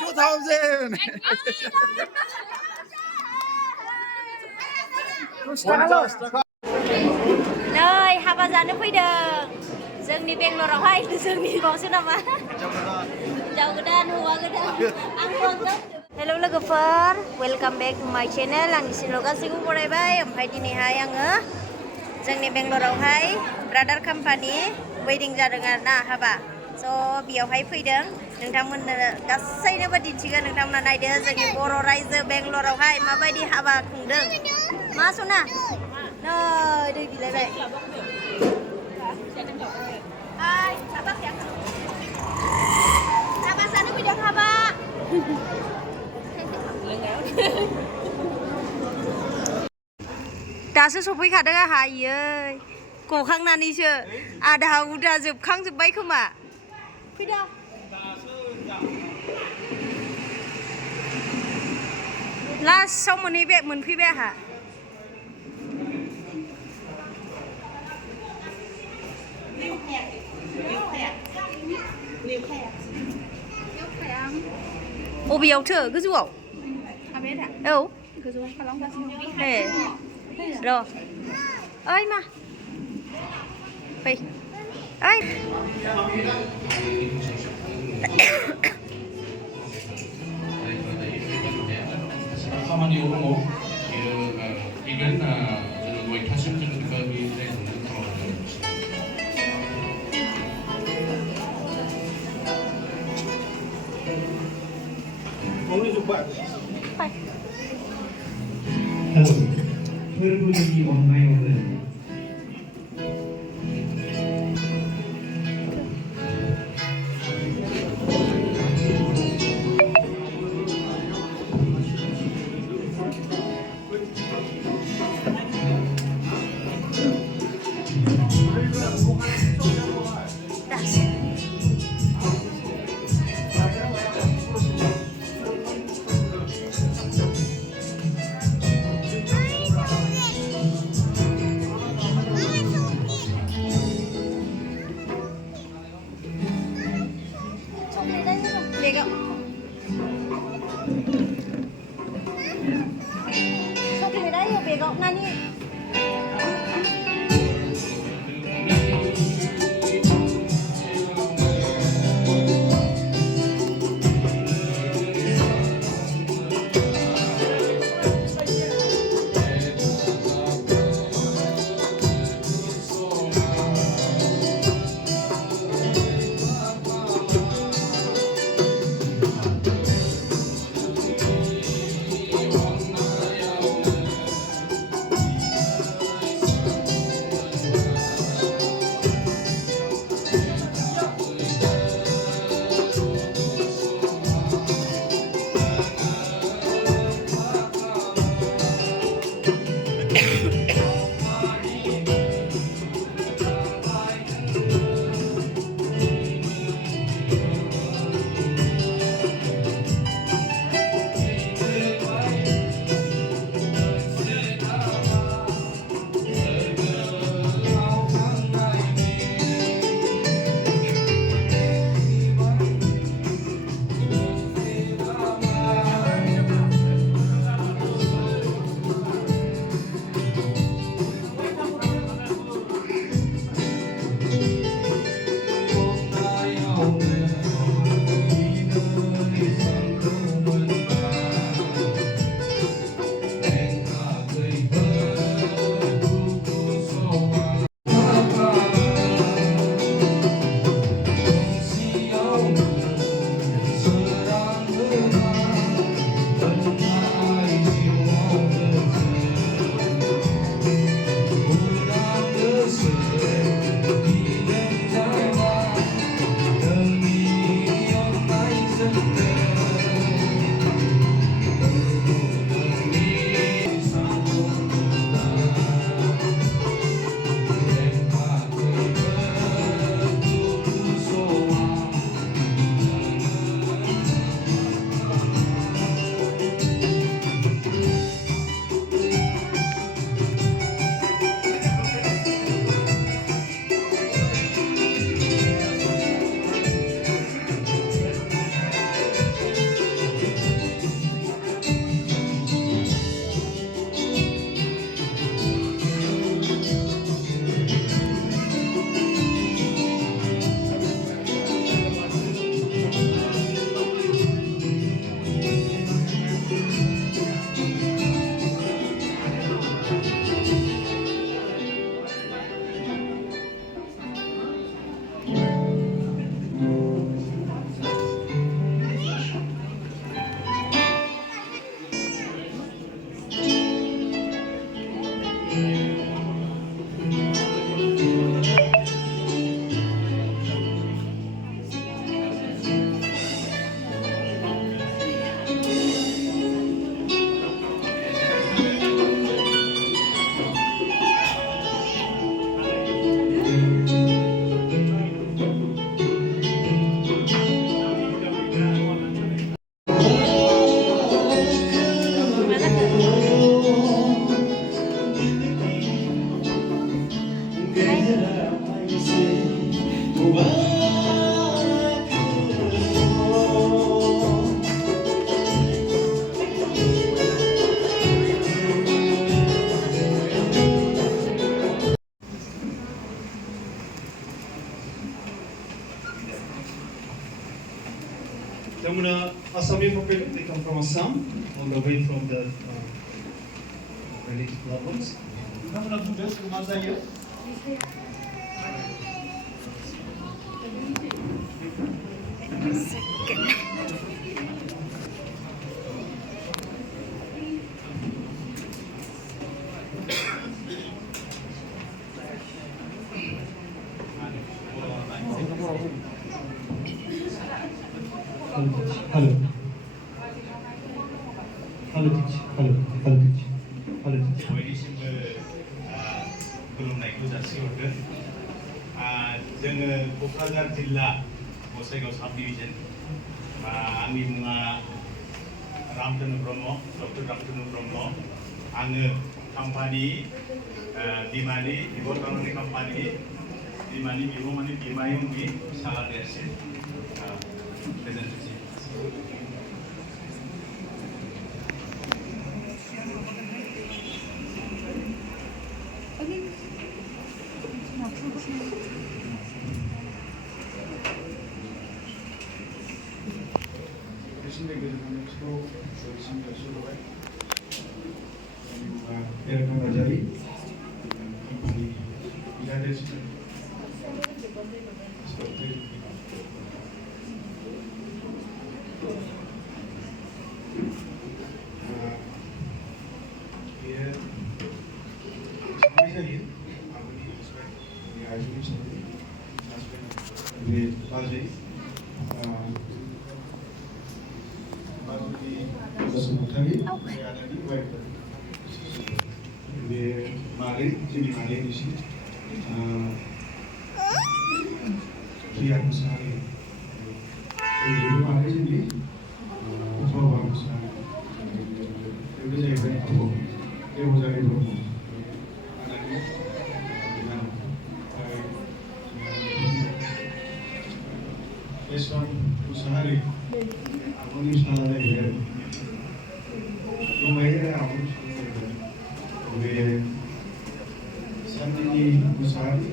2000. Nơi Haba जानो फैदों जोंनि बेंगलरावहाय जोंनि बावसो नामा हिनजाव गोदान हौवा गोदान आं बावदों हेलौ लोगोफोर welcome back to my channel आंनि चेनेलाव गासैखौबो बरायबाय ओमफ्राय दिनैहाय आङो जोंनि बेंगलरावहाय ब्रादार कम्पानि वेडिं जादों आरोना हाबा स' बेयावहाय फैदों नोंथांमोननो गासैनोबो दिन्थिगोन नोंथांमोना नायदो जोंनि बर' रायजो बेंगलरावहाय माबायदि हाबा खुंदों मा सना नै दै बिलाइबाय हाय हाबा जानो फैदों हाबा दासो सफैखादों आंहा इयै गखांनानैसो आधा उदा जोबखांजोब्बाय खोमा फैदो लास्टआव मोनफैबाय आंहा बबेयावथो गोजौआव औ गोजौआव खालामगासिनो ए र' ओइ मा फै ओइ खामानि दङ इभेन जोङो 9थासिम जोङो बे जायगायावनो खालामदों फोरबोनि अननायावनो Yamuna Assami people, they come from Assam, all the way from the related loved ones. Yamuna Buddhas from Azaya. Hello. बयनिसिमबो खुलुमनायखौ जासिहरगोन जोङो क'क्राझार जिल्ला गसाइगाव साब डिभिजन आंनि मुङा रामधनु ब्रह्म डक्टर रामधनु ब्रह्म आङो कम्पानि बिमानि बिब' थानानै कम्पानि बिमानि बिब' माने बिमायंनि फिसाला देरसिन गोजोनथोंसै Ansuli Basumatary, we married in Malaysia. We are Muslim. We married in Muslim. We was a very poor. It was a very poor. This one, Muslim. Angni sannanwi. Sannanwi Musari,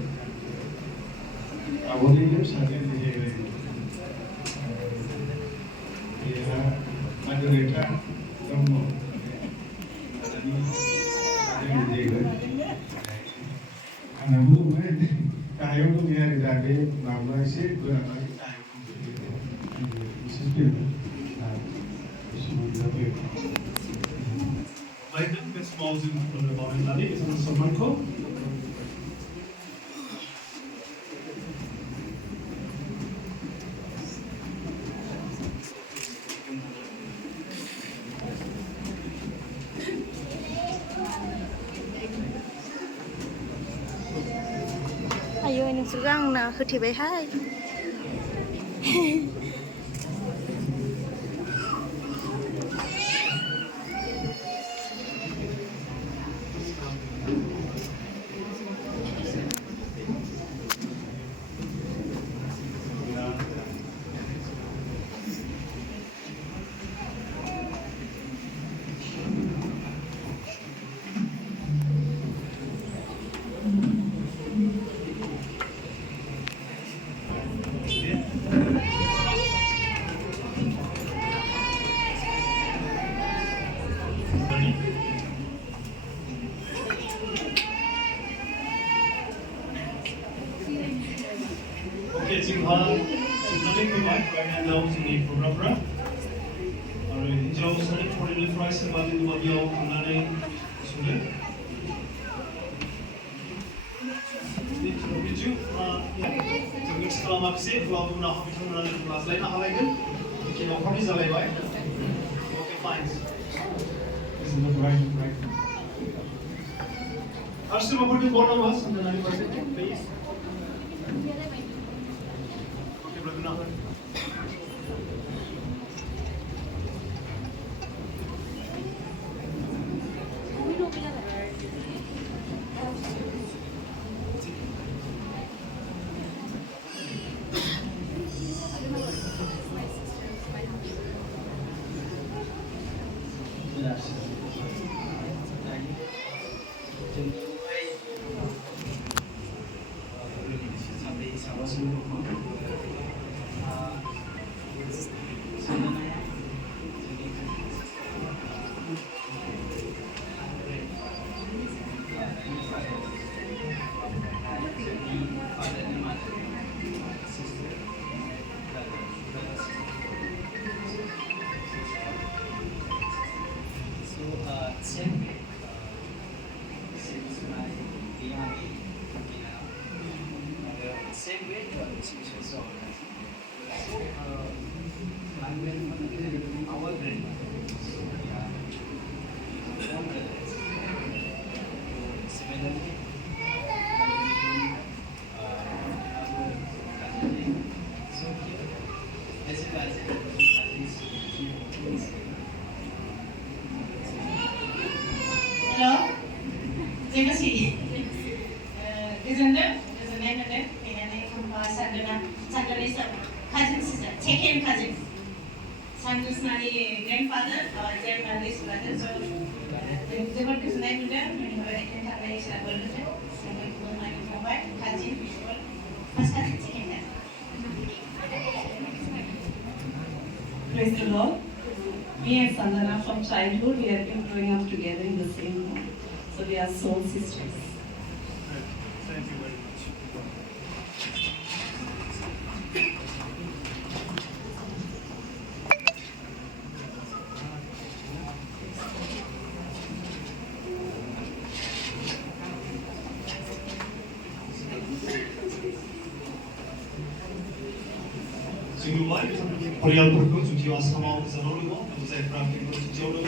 boinibw gejerjwng. Moderator, Angni gejerjwng. Anakku main tayw tu dia dari manw sih, gua lagi tayw. Later, this falls in from the boinibw. It's on Ceremonial. Ayo ini sugang na khutibay hai. Hello, terima kasih. Goजोनदों, गोजोननाय मोनदों फैनानै सानदोनि cousin sister, second cousin. Sanjusnani grandfather, grandmother's brother. So, जोबोद गोजोननाय मोनदों बेनिफ्राय थांनाय हिसाबै जोंनि फंबाय cousin first cousin second cousin. Praise the Lord. Me and Sandana from childhood, we have been growing up together in the same home. So we are soul sisters. Thank you very much. 친구와 코리안 불금 주기와 사마운 자로르고 누구의 프랑스로 지오르고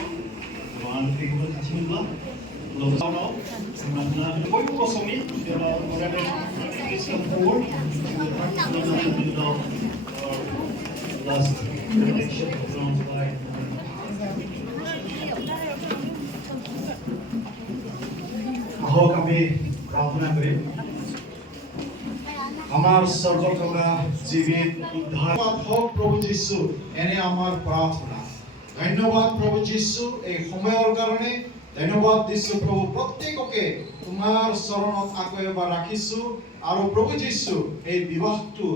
또한 태국을 같이는가 너무나도 정말 거의 고소미 내가 노래를 있었던 걸 last election from like आओ कभी प्रार्थना करें আমার সর্বকরা জীবিত উদ্ধার হোক প্রভু যীশু এনে আমার প্রার্থনা ধন্যবাদ প্রভু যীশু এই সময়ৰ কাৰণে ধন্যবাদ দিছো প্রভু প্ৰত্যেককে তোমাৰ চৰণত আকৌ এবাৰ ৰাখিছো আৰু প্ৰভু যীশু এই বিবাহটো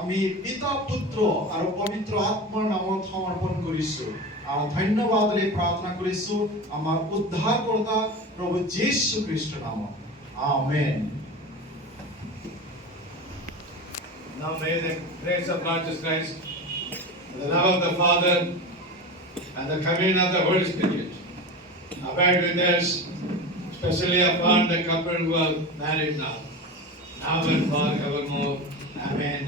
আমি পিতা পুত্ৰ আৰু পবিত্ৰ আত্মাৰ নামত সমৰ্পণ কৰিছো আৰু ধন্যবাদৰে প্ৰাৰ্থনা কৰিছো আমাৰ উদ্ধাৰকৰ্তা প্ৰভু যীশু খ্ৰীষ্টৰ নামত amen Now may the grace of Lord Jesus Christ, the love of the Father, and the communion of the Holy Spirit abide with us, especially upon the couple who are married now and forevermore. Amen.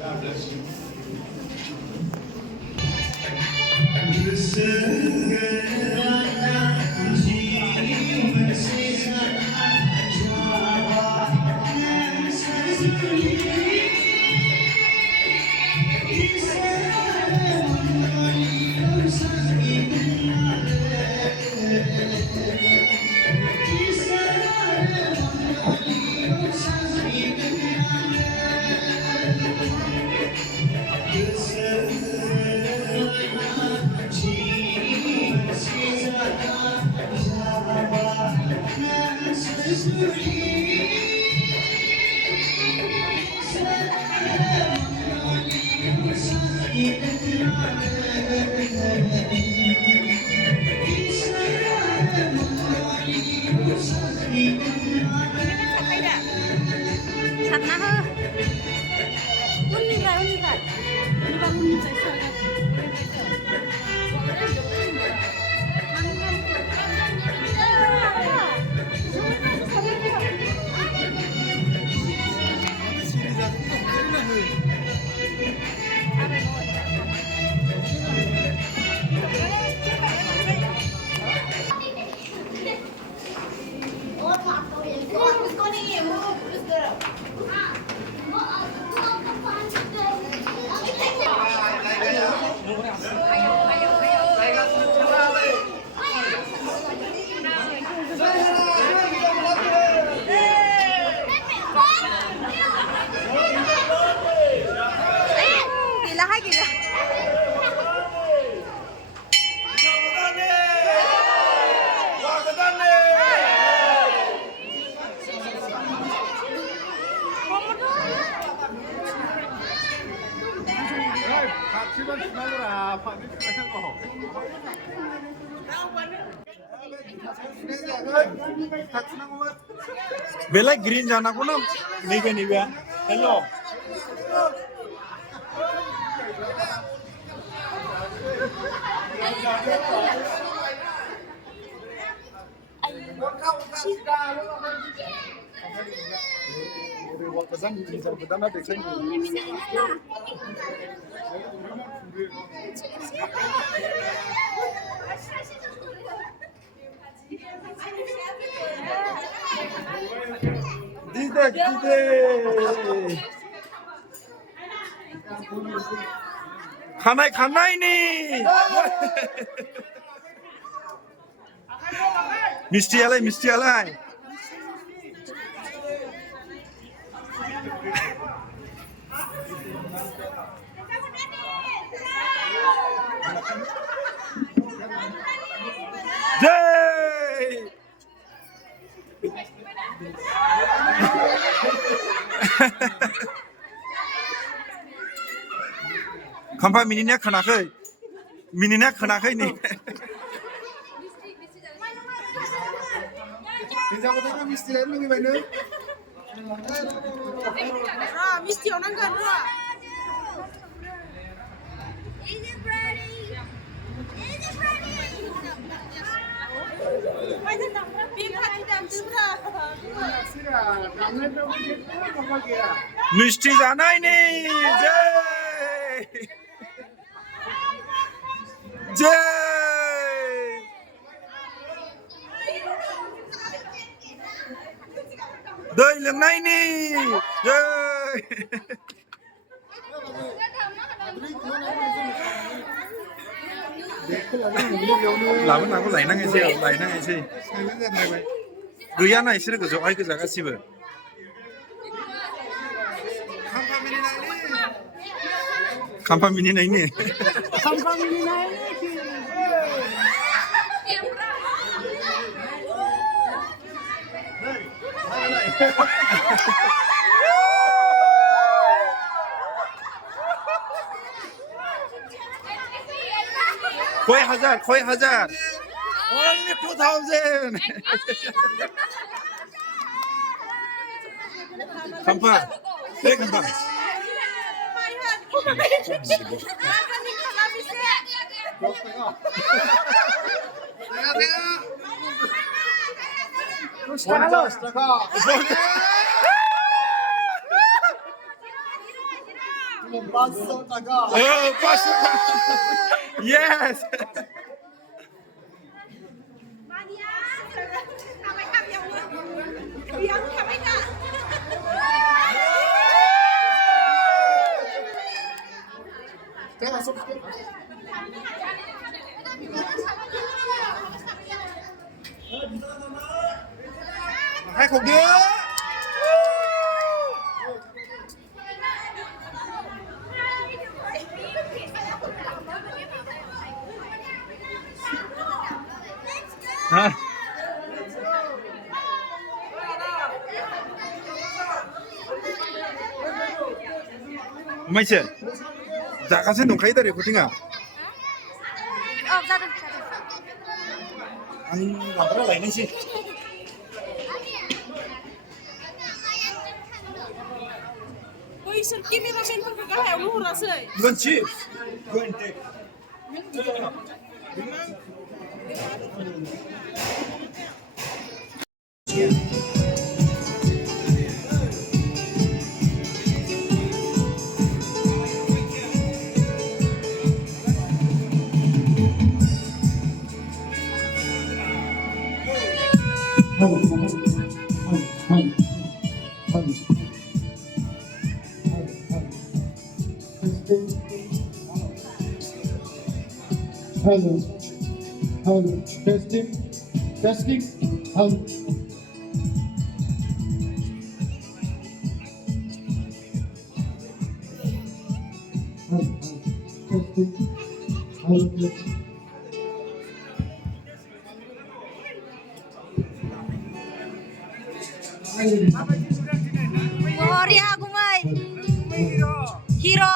God bless you. बेलाय green जानांगौ ना नैबे hello' This 기대. 가나이니. 미스티 알라이. 제이. 간판 미니냐 크나खै 미니냐 크나खै 니 हिन्जावखौथ' मिस्थियानो लुगैबायनो मिस्टियाव नांगोन र' मिस्टी जानायनि जय दै लोंनायनि जय लाबोनांगौ लायनाङैसै गैयाना इसोर गोजौहाय गोजा गासिबो खाम्फा मिनिनायनि खय हाजार only 2000 खाम्फा खाम्फा yes hai khẩu kia hả mày chưa dạ con sẽ đồng khay ta để có tiếng à ra được anh làm cái này gì Oi, isor cameraman ko ka ulo rasay. Ganchi. Go and take. Hello, testing, hello. Testing, hello. Gloria aku mai hero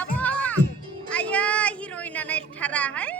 abo ayo heroina nai thara hai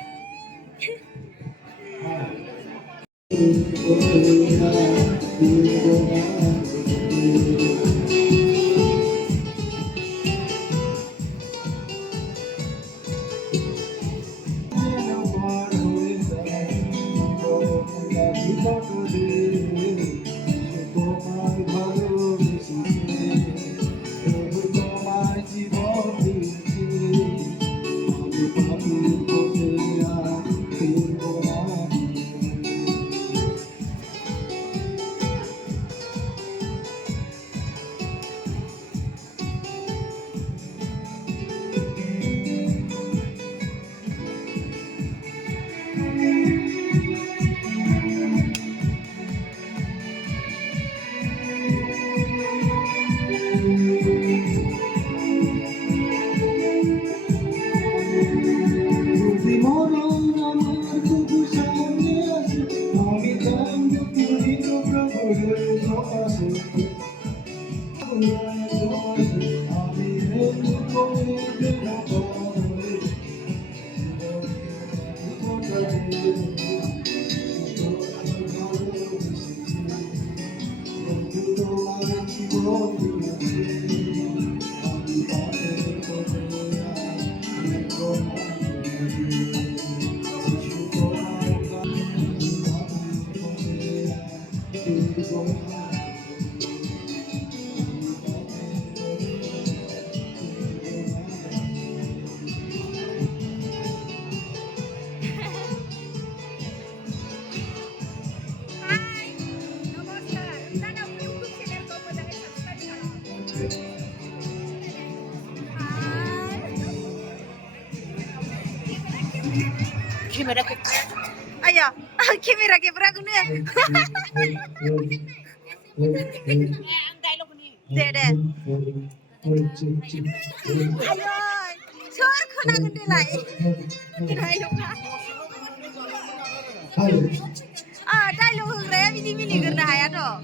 Kamera ayo kamera aku nih deh ayo soal kena gede lah dialog raya mini gerna haya toh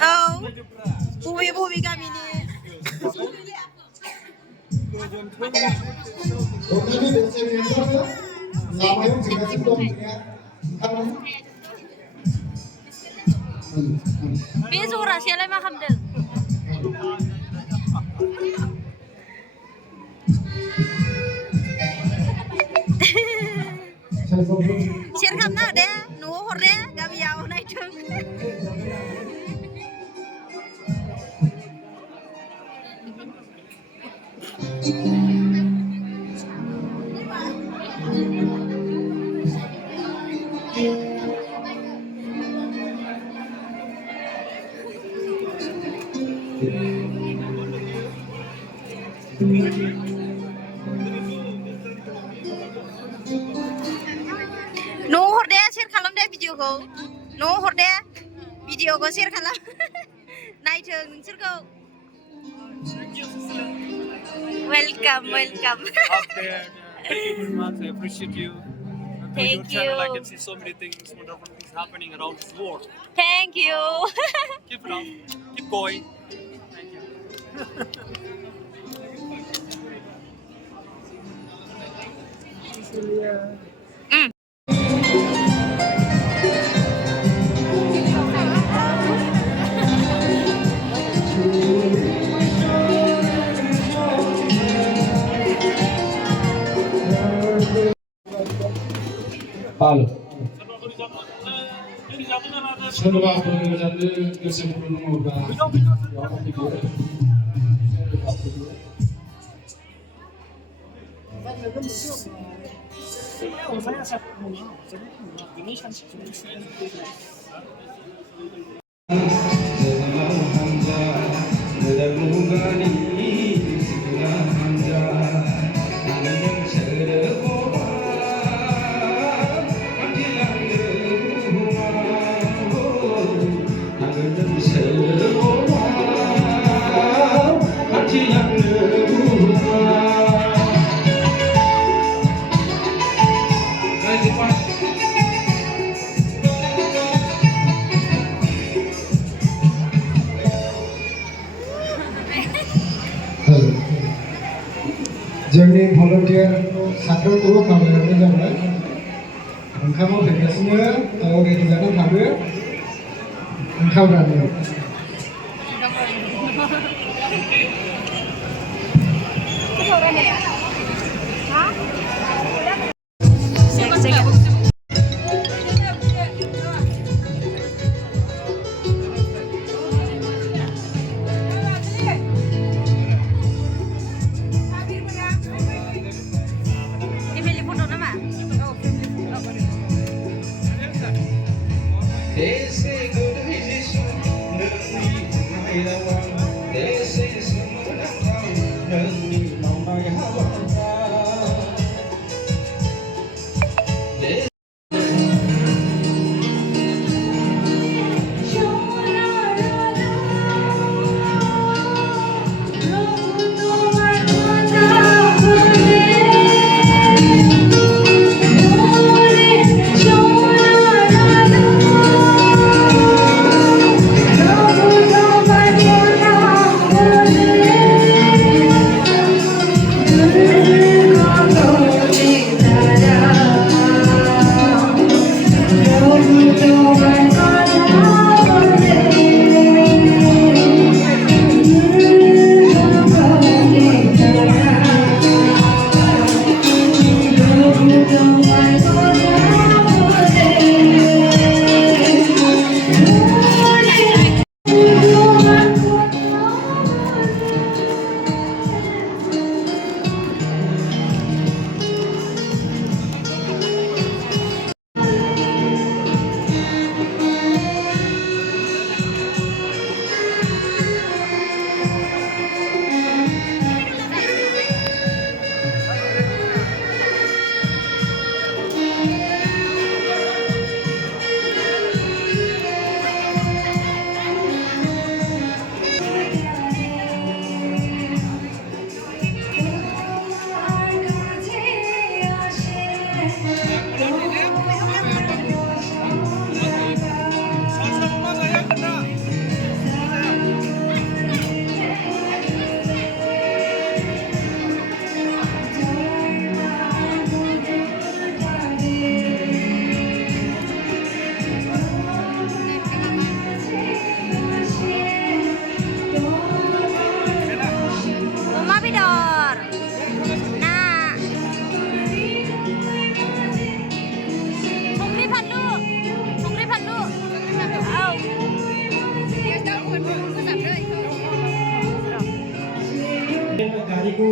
oh bubi kami ini Biasa orang siapa yang makan deng? Share kam na deh, nuh horde, kami jauh naik deng. No horde share kalam deh video ko. No horde video ko share kalam. Naik deng nonsorko. Welcome. Out there. Thank you very much. I appreciate you. Through Thank your channel, I you. can see so many things, wonderful things happening around this world. Thank you. Keep it up. Keep going. Thank you. Halo. Serba berjalan ke sebelum mengubah. जोंनि volunteer साफ्रोमखौबो खावलायहरनाय जाबाय ओंखामाव फैगासिनो ready जाना थादो ओंखाम राननायाव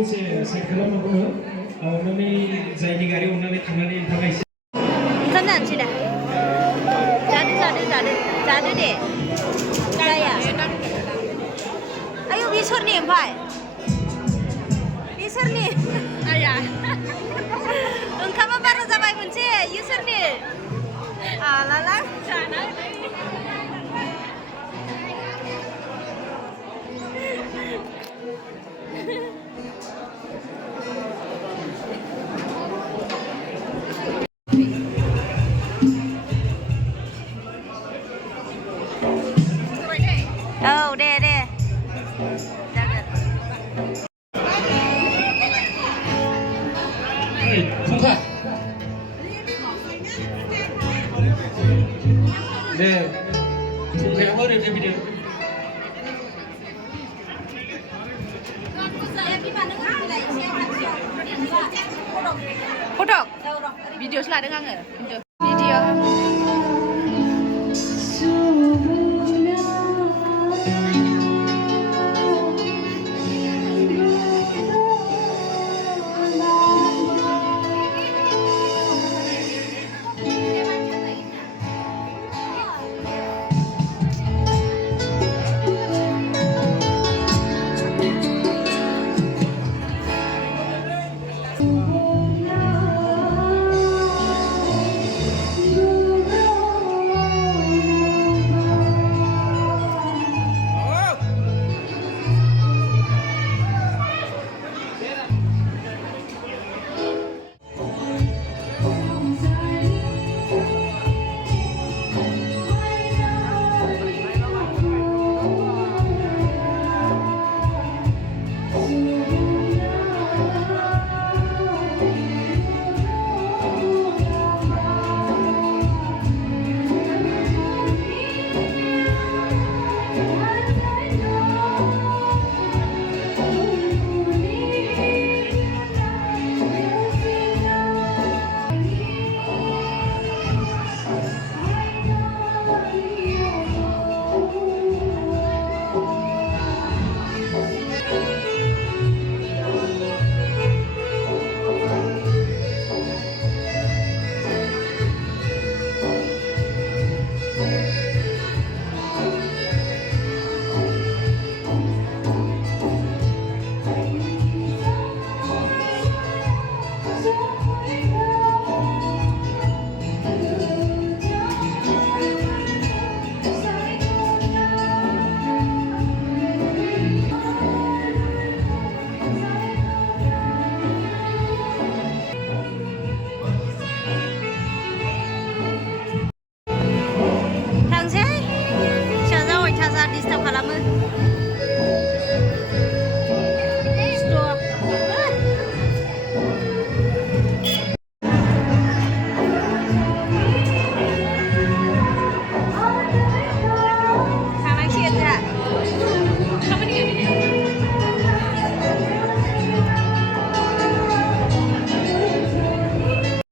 एसे side खालामनांगौ अननानै जायनि गारि अननानै थांनानै नोंथाङा एसे ओंखाम जानोसै दा जादो दे जाया आयौ बे सोरनि ओमफ्राय बे सोरनि आया ओंखामा बारा जाबाय मोनसे इयो सोरनि आलाला जाना औ दे जागोन फुंखा दे फुंखायाव ओरैनो बिदों फटक भिडिअ'सो लादों आङो खिन्थु